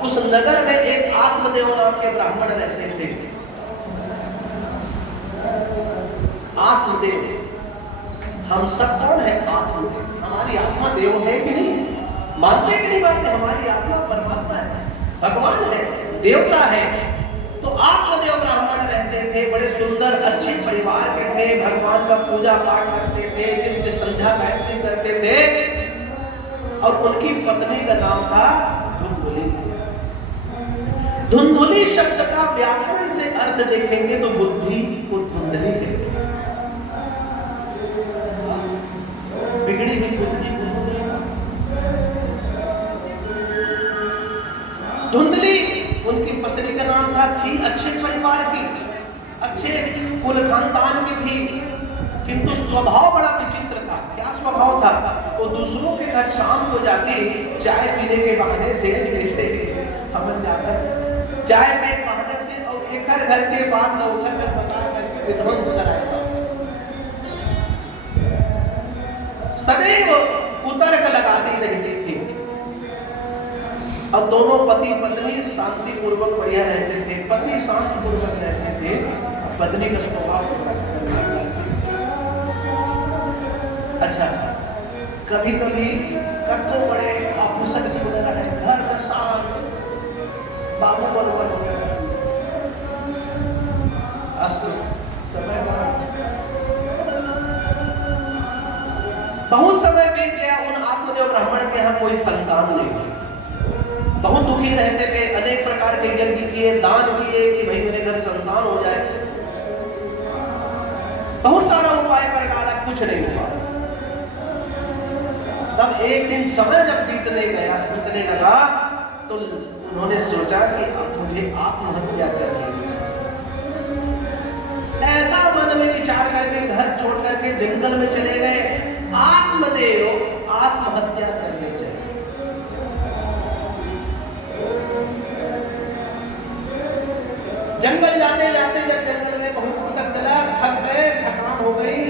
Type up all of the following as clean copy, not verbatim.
उस नगर में एक आत्मदेव नाम के ब्राह्मण रहते थे। आत्मदेव, हम सब कौन है? आत्मदेव। हमारी आत्मा देव है कि नहीं? मानते कि नहीं मानते? हमारी आत्मा परमात्मा है, भगवान है, देवता है। तो आत्मदेव ब्राह्मण रहते थे, बड़े सुंदर अच्छे परिवार के थे, भगवान का पूजा पाठ करते थे, नित्य संध्या गायत्री करते थे। और उनकी पत्नी का नाम था धुंधुली। धुंधुली शब्द का व्याकरण से अर्थ देखेंगे तो बुद्धि को धुंधली कहते हैं। बिगड़ी हुई बुद्धि धुंधली उनकी पत्नी का नाम था। थी अच्छे परिवार की, अच्छे कुल खानदान की थी, किंतु स्वभाव बड़ा विचित्र था। क्या स्वभाव था? वो दूसरों के घर शाम को जाके चाय पीने के बहाने से, जैसे हम जाकर चाय पे बहाने से और एक घर के बाद लौटकर में बता करके विध्वंस कराएगा। सदैव कुतर्क लगाती रहती थी। अब दोनों पति पत्नी शांति पूर्वक बढ़िया रहते थे। पति शांति पूर्वक रहते थे, पत्नी का स्वभाव। अच्छा, कभी कभी कट्टो बड़े ऑफिसर है, घर का शांत बाबू बरोबर समय बहुत समय बीत गया। उन आत्मदेव ब्राह्मण के यहाँ कोई संतान नहीं हुई। बहुत दुखी रहते थे, अनेक प्रकार के यज्ञ किए, दान किए कि भाई मेरे घर संतान हो जाए। बहुत सारा उपाय कर डाला, कुछ नहीं हुआ। तब एक दिन समय जब बीतने लगा तो उन्होंने सोचा कि अब मुझे आत्महत्या करनी है। ऐसा मन में विचार करके घर छोड़ करके जंगल में चले गए। आत्मदेव आत्महत्या करने चले। जंगल जाते जाते जब जंगल में बहुत तक चला, थक गए, थकान हो गई,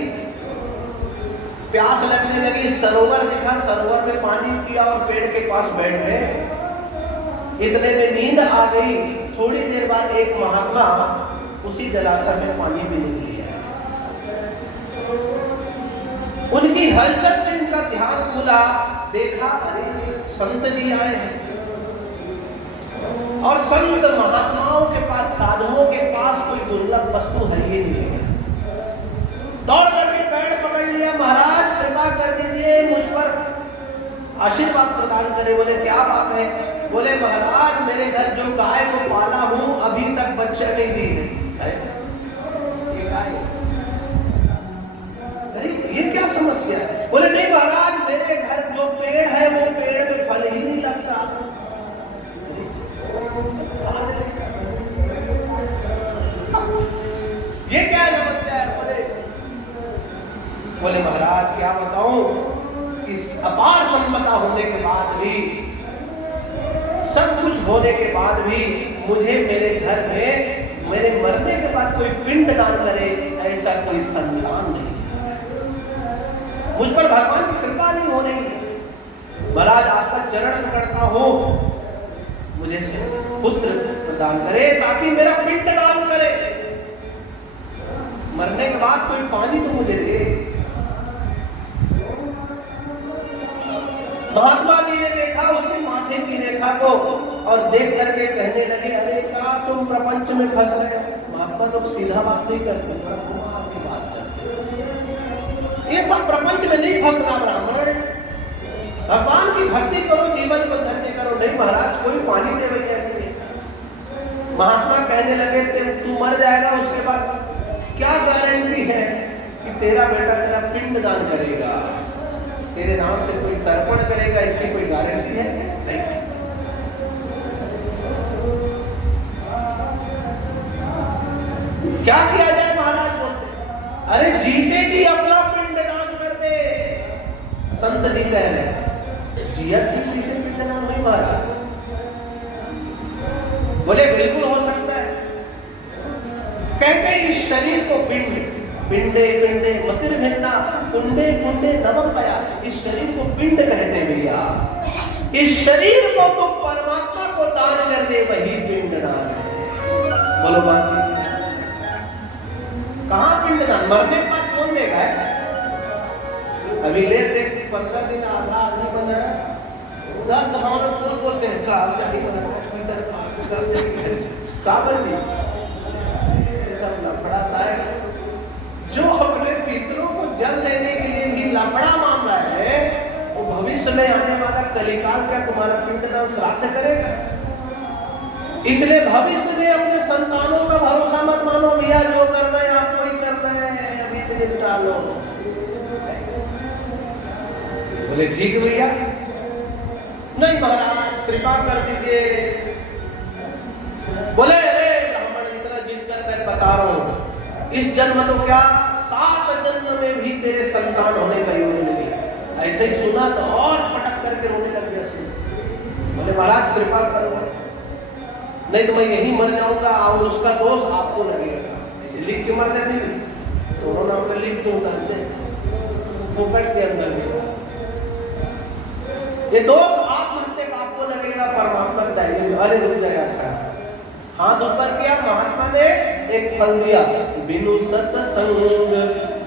प्यास लगने लगी। सरोवर दिखा, सरोवर में पानी पिया और पेड़ के पास बैठ गए। इतने में नींद आ गई। थोड़ी देर बाद एक महात्मा उसी जलाशय में पानी पीने के लिए आए। उनकी हलचल से उनका ध्यान खुला, देखा अरे संत जी आए हैं। और संत महात्माओं के पास, साधुओं के पास कोई दुर्लभ वस्तु है ही नहीं। दौड़ करके पैर पकड़ लिया, महाराज कृपा कर दीजिए, मुझ पर आशीर्वाद प्रदान करे। बोले क्या बात है? बोले महाराज मेरे घर जो गाय को पाला हूं अभी तक बच्चा नहीं दी। ये गाय, अरे ये क्या समस्या है? बोले नहीं महाराज मेरे घर जो पेड़ है वो पेड़ में फल ही नहीं लगता। ये क्या समस्या है? बोले महाराज क्या बताऊं, इस अपार संपदा होने के बाद भी, सब कुछ होने के बाद भी मुझे मेरे घर में मेरे मरने के बाद कोई पिंड दान करे ऐसा कोई संतान नहीं। मुझ पर भगवान की कृपा नहीं हो रही है। महाराज आपका चरण पकड़ता हूं, मुझे पुत्र प्रदान करे ताकि मेरा पिंड दान करे। मरने के बाद कोई पानी तो मुझे दे। महात्मा जी ने देखा उसके माथे की रेखा को और देख करके कहने लगे अरे क्या तुम प्रपंच में फंस रहे हो? महात्मा लोग सीधा बात नहीं करते, आपकी बात करते। ये सब प्रपंच में नहीं फंसना ब्राह्मण, भगवान की भक्ति करो, जीवन को धन्य करो। नहीं महाराज कोई पानी दे भैया। महात्मा कहने लगे तू मर जाएगा, उसके बाद क्या गारंटी है कि तेरा बेटा तेरा पिंड दान करेगा, तेरे नाम से कोई तर्पण करेगा, इसकी कोई गारंटी है? नहीं। क्या किया जाए? महाराज बोलते अरे जीते जी अपना पिंड दान कर दे। संत जी कह रहे जियत जी किसी पिंड दान नहीं महाराज। बोले बिल्कुल हो सकता है। कहते इस शरीर को पिंड, पिंडे पिंडे मतिर भिन्ना कुंडे कुंडे नमक पाया, इस शरीर को पिंड कहते भैया। इस शरीर को तुम परमात्मा को दान बोलो बाकी कहाँ पिंडदान? मरने के बाद कौन देगा? अभी ले देख 15 दिन आधा आदमी बना है, उधर सभाओं में कौन बोलते हैं का चाहिए बना साबर जी सब लफड़ा है। जो अपने पितरों को जल देने के लिए भी लफड़ा मान रहा है, वो भविष्य में आने वाला कलिकाल का तुम्हारा पिंडदान श्राद्ध करेगा। इसलिए भविष्य में अपने संतानों का भरोसा मत मानो, भैया जो कर रहे हैं आपको ही कर रहे हैं, अभी से निपटा लो। बोले ठीक भैया, नहीं महाराज कृपा कर दीजिए। बोले अरे ब्राह्मण इतना जिद कर मैं बता रहा हूं, इस जन्म तो क्या 7 जन्म में भी तेरे संतान होने का योग नहीं। ऐसे ही सुना तो और पटक करके रोने लग गया। बोले महाराज कृपा करो, नहीं तो मैं यही मर जाऊंगा और उसका दोष आपको लगेगा। लिख के मर जाती तो उन्होंने आपको लिख क्यों करते फोकट के अंदर में ये दोष आप मानते आपको लगेगा, परमात्मा डायरी अरे रुक जाएगा। हाथ ऊपर किया, महात्मा ने एक फल दिया, बिनु सत्संग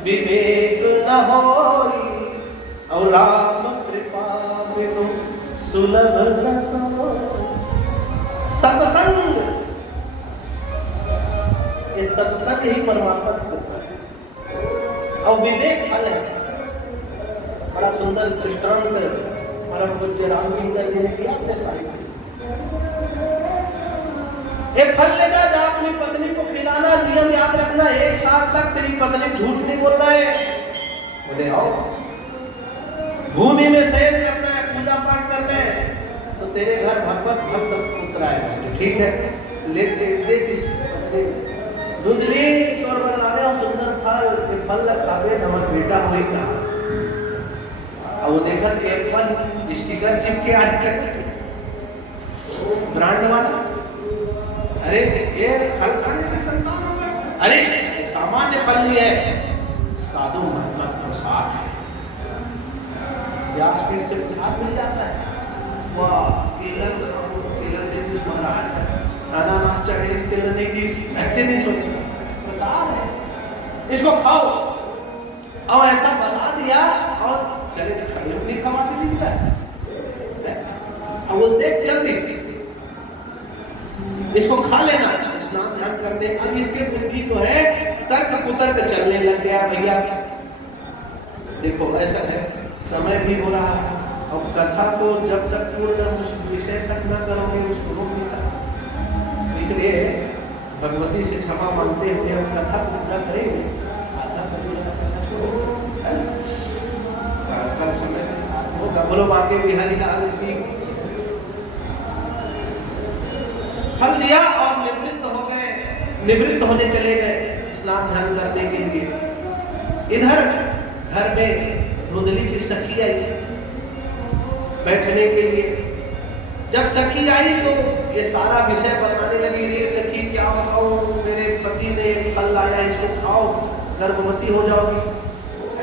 विवेक न होई और राम कृपा बिनु सुलभ न सोई। सत्संग, ये सत्संग ही परमात्मा की कृपा है और विवेक फल है। बड़ा सुंदर दृष्टांत परम पूज्य रामविंदर जी ने किया अपने साहित्य। एक फल लेगा, जा अपनी पत्नी को खिलाना, नियम याद रखना, 1 साल तक तेरी पत्नी झूठ नहीं बोलना है। बोले आओ भूमि में शयन करना है, पूजा पाठ करना है, तो तेरे घर भगवत भक्त पुत्र आएगा। ठीक है, लेके धुंधली ईश्वर बनाने और सुंदर फल ये फल खावे नमक बेटा होएगा। और वो देखा एक फल स्टिकर चिपके आके ब्रांड वाला, अरे ये फल खाने से संतान होगा। अरे सामान्य फल नहीं है, साधु महात्मा प्रसाद है, व्यासपीठ से प्रसाद मिल जाता है। वाह महाराज अनानास चढ़े तिल नहीं दी, ऐसे नहीं सोच प्रसाद है, इसको खाओ। और ऐसा बता दिया और चले खड़े नहीं कमाते दिखता है। अब वो देख जल्दी इसको खा लेना, स्नान ध्यान करने। अब इसके बुद्धि तो है तर्क कुतर्क चलने लग गया। भैया देखो ऐसा है, समय भी हो रहा है और कथा को जब तक पूर्ण उस विषय तक न करोगे उसको रोक नहीं सकते। इसलिए भगवती से क्षमा मांगते हुए हम कथा पूरा करेंगे। समय से होगा, बोलो बाकी बिहारी लाल की फल दिया और निवृत्त हो गए, निवृत्त होने चले गए स्नान ध्यान करने के लिए। इधर घर में रुदली की सखी आई बैठने के लिए। जब सखी आई तो ये सारा विषय बताने लगी। रे सखी क्या बताओ, मेरे पति ने फल लाया, इसको खाओ गर्भवती हो जाओगी,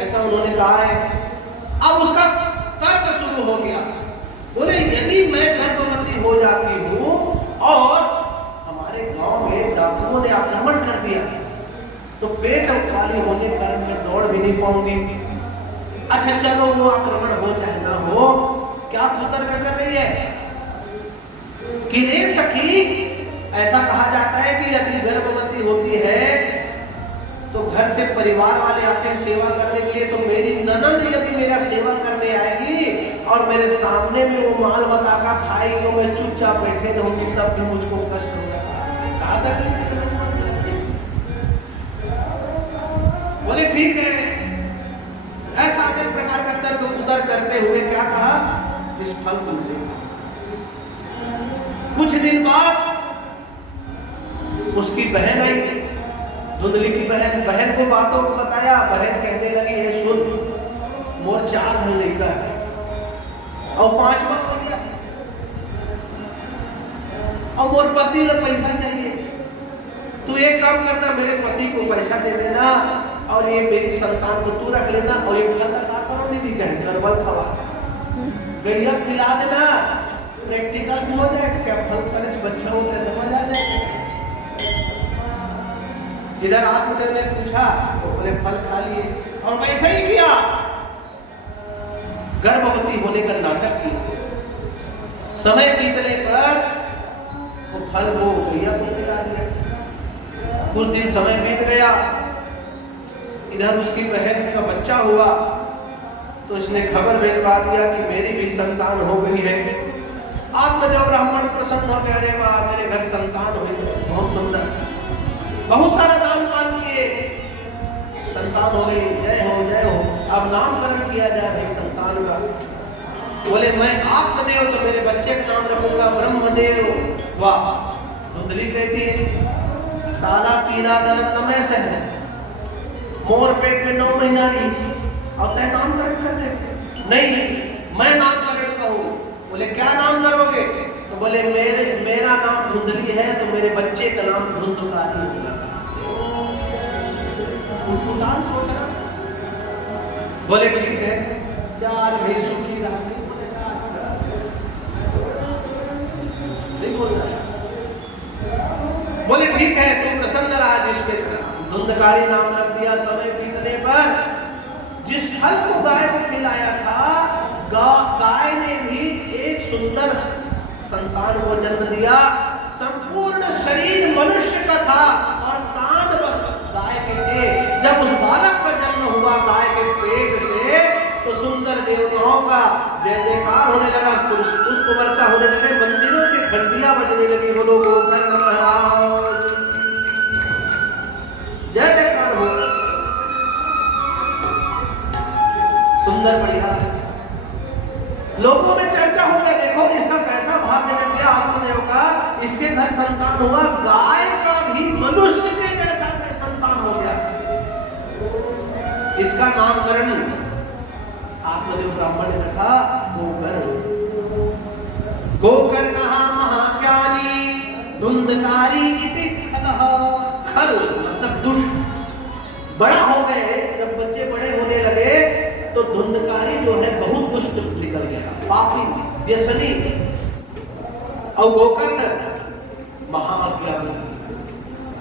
ऐसा उन्होंने कहा है। अब उसका तर्क शुरू हो गया। बोले यदि मैं गर्भवती हो जाती हूँ और हमारे गांव में डाकुओं ने आक्रमण कर दिया तो पेट खाली होने के कारण मैं दौड़ भी नहीं पाऊंगी। अच्छा चलो वो आक्रमण हो चाहे ना हो, क्या पुत्र कर रही है कि रे सखी, ऐसा कहा जाता है कि यदि गर्भवती होती है तो घर से परिवार वाले आते हैं सेवा करने के लिए, तो मेरी ननद यदि मेरा सेवा करने आएगी और मेरे सामने में वो माल बताकर खाएगी तो मैं चुपचाप बैठे रहूंगी, तब भी मुझको कष्ट होगा। कहा था बोले ठीक है। ऐसा अनेक प्रकार का तर्क उतर करते हुए क्या कहा, इस फल को ले। कुछ दिन बाद उसकी बहन आई, धुंधली की बहन। बहन को बातों को बताया। बहन कहने लगी है सुन, मोर 4 घर लेकर और 5वां हो गया और मोर पति को पैसा चाहिए। तू एक काम करना, मेरे पति को पैसा दे देना और ये मेरी संतान को तू रख लेना और ये फल लगा करो नहीं कहे गड़बड़ खवा गैया खिला देना, प्रैक्टिकल हो जाए क्या फल करे बच्चा होता है समझ आ जाए। इधर आत्मदेव ने पूछा तो बोले फल खा लिए, और वैसे ही किया, गर्भवती होने का नाटक किया। समय बीतने पर वो फल वो भैया को खिला दिया। कुछ दिन समय बीत गया, इधर उसकी बहन का बच्चा हुआ, तो इसने खबर भिजवा दिया कि मेरी भी संतान हो गई है। आत्मदेव ब्राह्मण प्रसन्न हो गए, अरे वाह मेरे घर संतान हुई, बहुत सुंदर, बहुत सारा दान मान किए, संतान हो गई, जय हो जय हो। अब नामकरण किया जाए भाई संतान का। बोले मैं आत्मदेव तो मेरे बच्चे का नाम रखूंगा ब्रह्मदेव। वाह, धुंधली कहती है साला पीला गलत कमे से है, मोर पेट में 9 महीना रही और तय नामकरण कर दे। नहीं मैं नामकरण कहूँ। बोले क्या नाम करोगे? तो बोले मेरा नाम धुंधली है तो मेरे बच्चे का नाम धुंधकारी होगा। बोले ठीक है, चार मेरी सुखी रहा। बोले ठीक है, तू प्रसन्न रहा जिसके धुंधकारी नाम रख दिया। समय बीतने पर जिस फल को गाय को खिलाया था, गाय ने भी एक सुंदर संतान को जन्म दिया। संपूर्ण शरीर मनुष्य का था और कान बस गाय के थे। जब उस बालक का जन्म हुआ गाय के पेट से, तो सुंदर देवताओं का जय जयकार होने लगा, पुष्प वर्षा होने लगे, मंदिरों की घंटियां बजने लगी। बोलो गोकर्ण महाराज जय जयकार हो। सुंदर बढ़िया लोगों में चर्चा हो गया, देखो इसका कैसा भाग्य लग गया आत्मदेव का, इसके घर संतान हुआ। गाय का भी मनुष्य के जैसा संतान हो गया। इसका नामकरण आत्मदेव ब्राह्मण ने रखा गोकर्ण। गोकर्ण महाज्ञानी धुंधकारी इति खलः। खल मतलब दुष्ट। बड़ा हो गए, जब बच्चे बड़े होने लगे तो धुंधकारी जो है बहुत दुष्ट निकल गया, पापी व्यसनी। और गोकर्ण महाज्ञानी,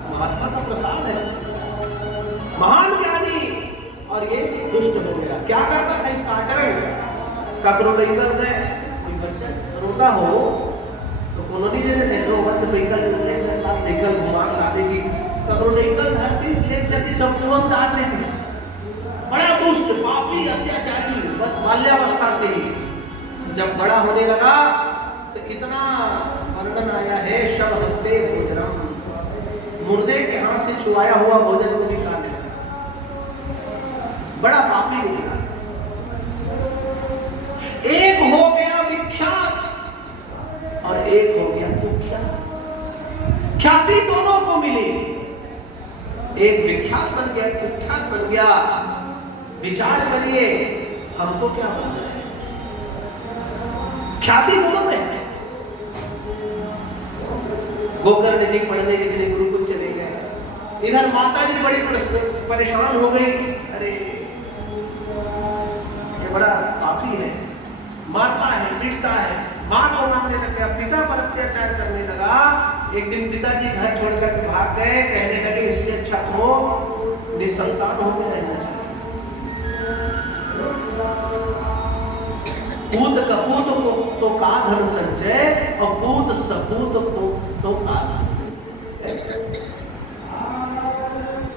महात्मा का प्रसाद है, महान ज्ञानी, और ये दुष्ट हो गया। क्या करता था इसका आचरण? ककरो निकल गए, कोई बच्चा रोता हो तो कोनो नहीं देने देखो बच्चे निकल निकल घुमा ला देगी, ककरो निकल धरती से जल्दी सब तुरंत डाल देती। बड़ा दुष्ट पापी अत्याचारी, बस बाल्यावस्था से ही। जब बड़ा होने लगा तो इतना वर्णन आया है, शव हस्ते भोजनम, मुर्दे के हाथ से चुराया हुआ भोजन को भी खा लेगा। बड़ा पापी निकला। एक हो गया विख्यात और एक हो गया कुख्यात। ख्याति दोनों को मिली, एक विख्यात बन गया, कुख्यात बन गया। विचार करिए हमको क्या बनना है? ख्याति दोनों में है। गोकर्ण जी पढ़ने लिखने गुरुकुल चले गए। इधर माता जी बड़ी परेशान हो गई, अरे ये बड़ा पापी है, मारता है पीटता है। मां को मारने लग गया, पिता पर अत्याचार करने लगा। एक दिन पिताजी घर छोड़कर के भाग गए, कहने लगे इससे अच्छा तो निसंतान होकर रहना चाहिए। पूत कपूत को तो का धन संचय और पूत सपूत को तो का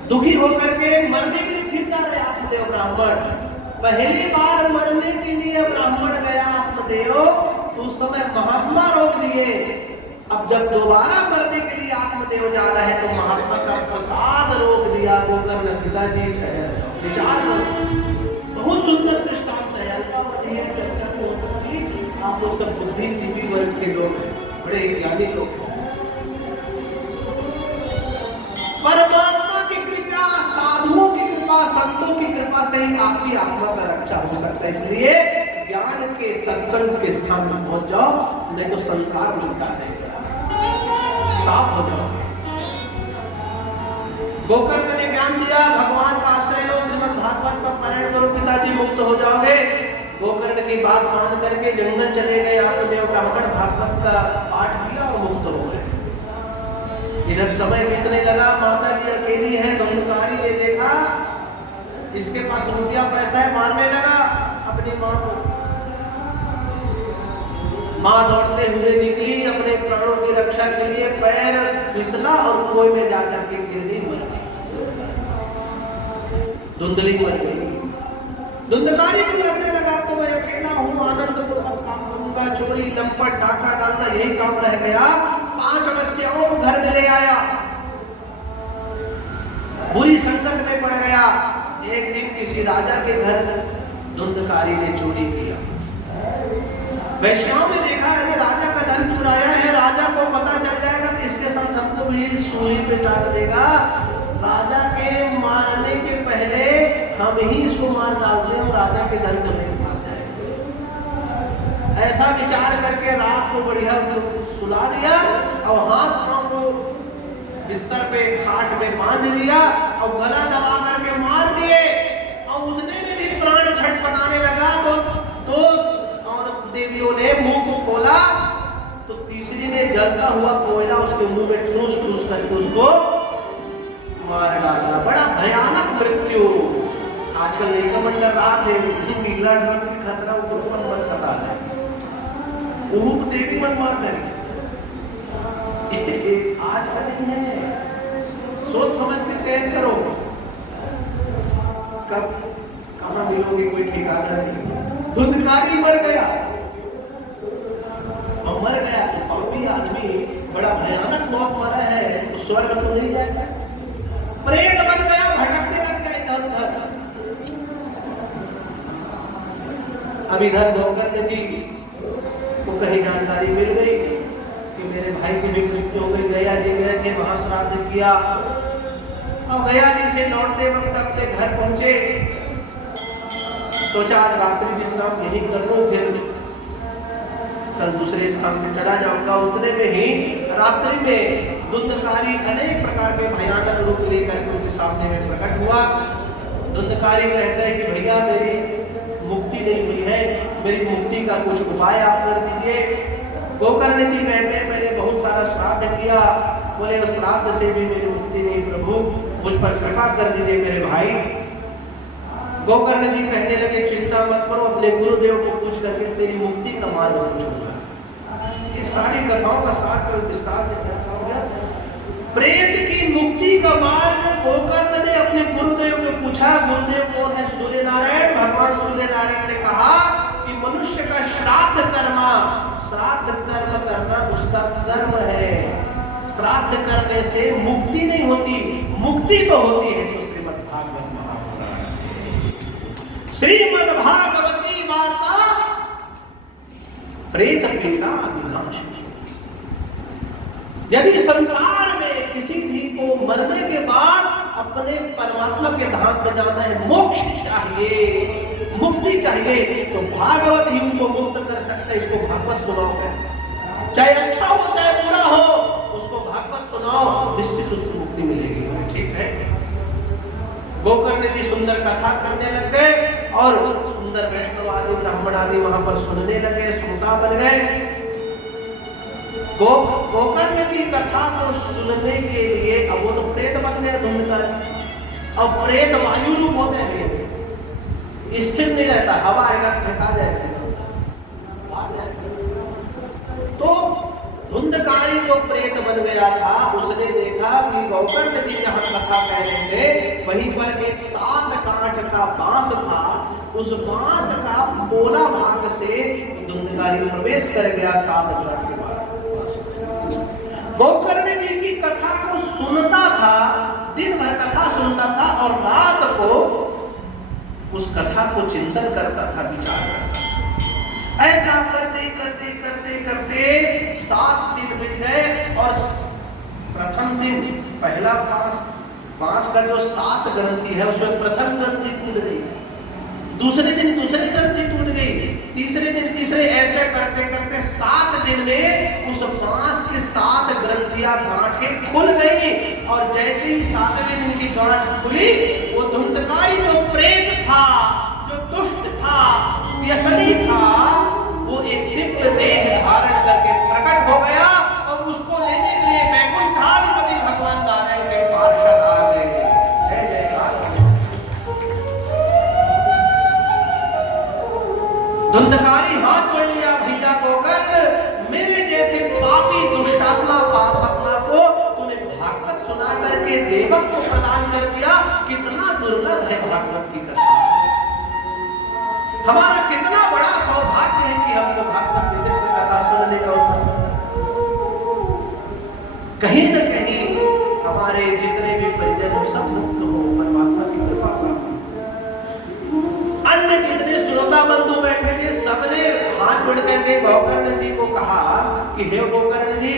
दुखी होकर के मरने के लिए फिरता रहे आत्मदेव ब्राह्मण। पहली बार मरने के लिए ब्राह्मण गया आत्मदेव, तो उस समय महात्मा रोक लिए। अब जब दोबारा मरने के लिए आत्मदेव जा रहे हैं तो महात्मा का प्रसाद रोक दिया। गोकर्ण पिताजी विचार करो, बहुत सुंदर दृष्टांत है। चर्चा को आप लोग सब बुद्धिजीवी वर्ग के लोग हैं, बड़े ज्ञानी लोग हैं। परमात्मा की कृपा, साधुओं की कृपा, संतों की कृपा से ही आपकी आत्मा का रक्षा हो सकता है। इसलिए ज्ञान के सत्संग के स्थान में पहुंच जाओ, नहीं तो संसार मिलता है, साफ हो जाओ। गोकर्ण ने ज्ञान दिया, भगवान का आश्रय लो, श्रीमद् भागवत का पारायण करो, पिताजी मुक्त हो जाओगे। गोकर्ण की बात मान करके जंगल चले गए। आत्मदेव ब्राह्मण भागवत का पाठ किया और मुक्त हो गए। इधर समय बीतने लगा, माता जी अकेली है, पास रुपया पैसा है, मारने लगा अपनी माँ को। माँ दौड़ते हुए निकली अपने प्राणों की रक्षा के लिए, पैर फिसला और कुएं में जा जाके गिर गई, मर गई। धुंधली मर गई। धुंधकारी को लगने लगा तो मैं अकेला हूँ, आनंद पूर्वक काम करूंगा, चोरी लंपट डाका डालना यही काम रह गया। 5 वैश्याओं को घर में ले आया, बुरी संकट में पड़ गया। एक दिन किसी राजा के घर धुंधकारी ने चोरी किया। वैश्याओं ने देखा अरे राजा का धन चुराया है, राजा को पता चल जाएगा कि इसके साथ हमको भी सूली पे टांग देगा, राजा के मारने के पहले हम ही इसको मार डालते हैं और राजा के धन को नहीं मार जाएगा। ऐसा विचार करके रात को बढ़िया सुला दिया और हाथ पांव को बिस्तर पे खाट में बांध दिया और गला दबा करके मार दिए। और उतने में भी प्राण छटपटाने लगा तो देवियों ने मुंह को खोला तो तीसरी ने जलता हुआ कोयला उसके मुंह में ठूस ठूस करके उसको मार डाला। बड़ा भयानक मृत्यु। आजकल एक मंडल रात है, नीला खतरा ऊपर बन सका है, वो देवी मन मार रहे। आज का दिन है, सोच समझ के चयन करो, कब कहाँ मिलोगे कोई ठिकाना नहीं। धुंधकारी मर गया और मर गया तो पापी आदमी बड़ा भयानक मौत मरा है तो स्वर्ग तो नहीं जाएगा, प्रेत बन गया, भटकने लग गया इधर उधर। अब इधर गौकर्ण जी को कहीं जानकारी मिल गई कि मेरे भाई की भी मृत्यु हो गई। गया जी गए थे, वहां श्राद्ध किया और गया जी से लौटते वक्त अपने घर पहुंचे, सोचा आज रात्रि विश्राम यही कर लो, फिर कल दूसरे स्थान पे चला जाऊंगा। उतने में ही रात्रि में धुंधकारी अनेक प्रकार के भयानक रूप लेकर के उनके सामने में प्रकट हुआ। धुंधकारी कहते हैं कि भैया मेरी मुक्ति नहीं हुई है, मेरी मुक्ति का कुछ उपाय आप कर दीजिए। गोकर्ण जी कहते हैं मैंने बहुत सारा श्राद्ध किया, बोले उस श्राद्ध से भी मेरी मुक्ति नहीं प्रभु, मुझ पर कृपा कर दीजिए मेरे भाई। गोकर्ण जी कहने लगे चिंता मत करो, अपने गुरुदेव को पूछ करके तेरी मुक्ति का मार्ग पूछूंगा। ये सारी कथाओं का साथ में विस्तार से चर्चा हो गया। प्रेत की मुक्ति का मार्ग गोकर्ण ने अपने गुरुदेव को पूछा। गुरुदेव कौन है? सूर्यनारायण। भगवान सूर्यनारायण ने कहा कि मनुष्य का श्राद्ध करना, श्राद्ध कर्म करना उसका कर्म है, श्राद्ध करने से मुक्ति नहीं होती, मुक्ति तो होती है तो श्रीमद्भागवत श्रीमद्भागवती वार्ता प्रेत पीड़ा विनाश। यदि संसार में किसी भी को मरने के बाद अपने परमात्मा के धाम में जाना है, मोक्ष चाहिए, मुक्ति चाहिए, तो भागवत ही उनको मुक्त कर सकते। इसको भागवत सुनाओ, चाहे अच्छा हो चाहे बुरा हो, उसको भागवत सुनाओ, निश्चित उससे मुक्ति मिलेगी। ठीक है। गोकर्ण जी सुंदर कथा करने लग गए और सुंदर वैष्णव आदि ब्राह्मण आदि वहां पर सुनने लगे, श्रोता बन गए। गोकर्ण की कथा को सुनने के लिए अब वो तो प्रेत बन गए धुंधकार, और प्रेत वायु रूप होते हैं, स्थिर नहीं रहता, हवा आएगा फेंका जाएगा। तो धुंधकारी जो प्रेत बन गया था उसने देखा कि गोकर्ण जी जहां कथा कह रहे थे वहीं पर एक 7 कांट का बांस था, उस बांस का पोला भाग से धुंधकारी प्रवेश कर गया 7 कांट के बाद। गोकर्ण जी की कथा को सुनता था, दिन भर कथा सुनता था और रात को उस कथा को चिंतन करता था, विचार करता था। ऐसा करते करते करते करते 7 दिन बीत गए और प्रथम दिन पहला बांस का जो 7 ग्रंथि है उसमें प्रथम ग्रंथि टूट गई, दूसरे दिन दूसरी ग्रंथि टूट गई, तीसरे दिन तीसरे, ऐसे करते करते 7 दिन में उस बांस की 7 ग्रंथियां गांठें खुल गई। और जैसे ही 7वें दिन की गांठ खुली, वो धुंधकारी जो प्रेत था, जो दुष्ट था, व्यसनी था, वो एक दिव्य देह धारण करके प्रकट हो गया और उसको लेने के लिए वैकुंठाधिपति भगवान नारायण के पार्षद आ गए। जय जयकार। सेवक को प्रदान कर दिया। कितना दुर्लभ है भागवत की कथा। हमारा कितना बड़ा सौभाग्य है कि हमको भागवत की दिव्य कथा सुनने का अवसर मिला। कहीं न कहीं हमारे जितने भी परिजन हो सब मुक्त हो, परमात्मा की कृपा प्राप्त। अन्य जितने श्रोता बंधु बैठे थे सबने हाथ जोड़ करके गोकर्ण जी को कहा कि हे गोकर्ण जी,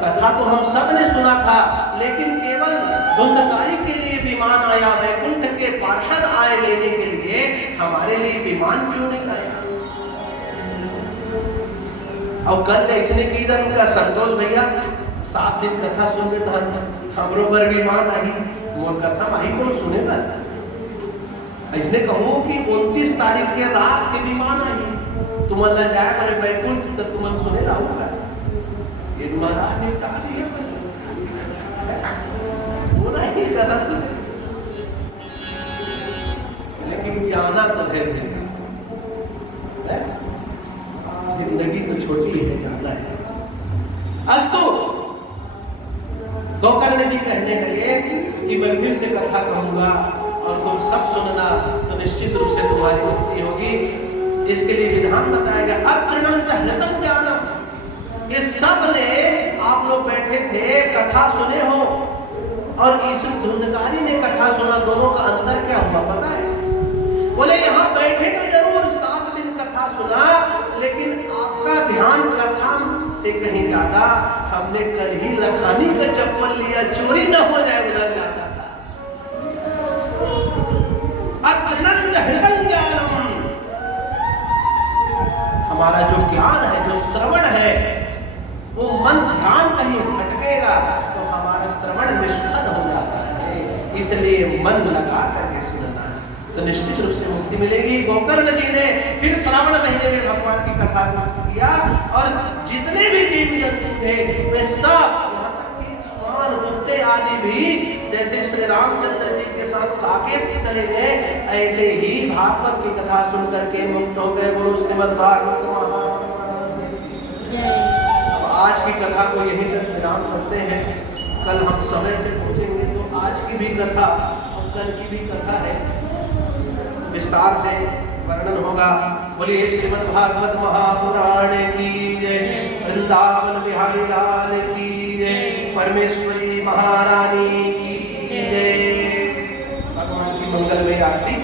कथा तो हम सब ने सुना था, लेकिन केवल धुंधकारी के लिए विमान आया, वैकुंठ के पार्षद आए लेने के लिए, हमारे लिए विमान क्यों नहीं आया? और कल इसने की था उनका संतोष भैया 7 दिन कथा सुनने था, हमरो पर विमान आई, मोर कथा माही कौन सुनेगा? इसने कहो कि 29 तारीख के रात के विमान आई, तुम अल्लाह जाए मेरे वैकुंठ तो तुम सुने रहूंगा। ये महाराज ने कहा दिया वो नहीं कथा सुने, लेकिन जाना तो है, जिंदगी तो छोटी है, जाना है। अस्तु गोकर्ण जी कहने लगे कि मैं फिर से कथा कहूंगा और तुम सब सुनना तो निश्चित रूप से तुम्हारी मुक्ति होगी। इसके लिए विधान बताया गया। अतृणं च हृतं ज्ञानम्। इस सब ने आप लोग बैठे थे, कथा सुने हो, और इस धुंधकारी ने कथा सुना, दोनों का अंतर क्या हुआ पता है? बोले यहाँ बैठे तो जरूर 7 दिन कथा सुना, लेकिन आपका ध्यान कथा से कहीं ज्यादा हमने कल ही लखानी का चप्पल लिया, चोरी न हो जाए उधर जाता था। अतृणं च हृतं ज्ञानम्। हमारा जो ज्ञान है, जो श्रवण है, वो मन ध्यान कहीं भटकेगा तो हमारा श्रवण निष्फल हो जाता है। इसलिए मन लगा करके सुनना है तो निश्चित रूप से मुक्ति मिलेगी। गोकर्ण जी ने फिर श्रावण महीने में भगवान की कथा किया और जितने भी जीव जंतु थे वे सब, यहाँ तक कि श्वान कुत्ते आदि भी, जैसे श्री रामचंद्र जी के साथ साकेत चले गए, ऐसे ही भागवत की कथा सुन करके मुक्त हो गए। बोलो श्रीमद् भागवत महापुराण। आज की कथा को यहीं तक विराम करते हैं। कल हम समय से पहुंचेंगे तो आज की भी कथा और कल की भी कथा है, विस्तार से वर्णन होगा। बोलिए श्रीमद् भागवत महापुराण की जय, वृंदावन बिहारी लाल की जय, परमेश्वरी महारानी की जय। भगवान की मंगलमय आरती।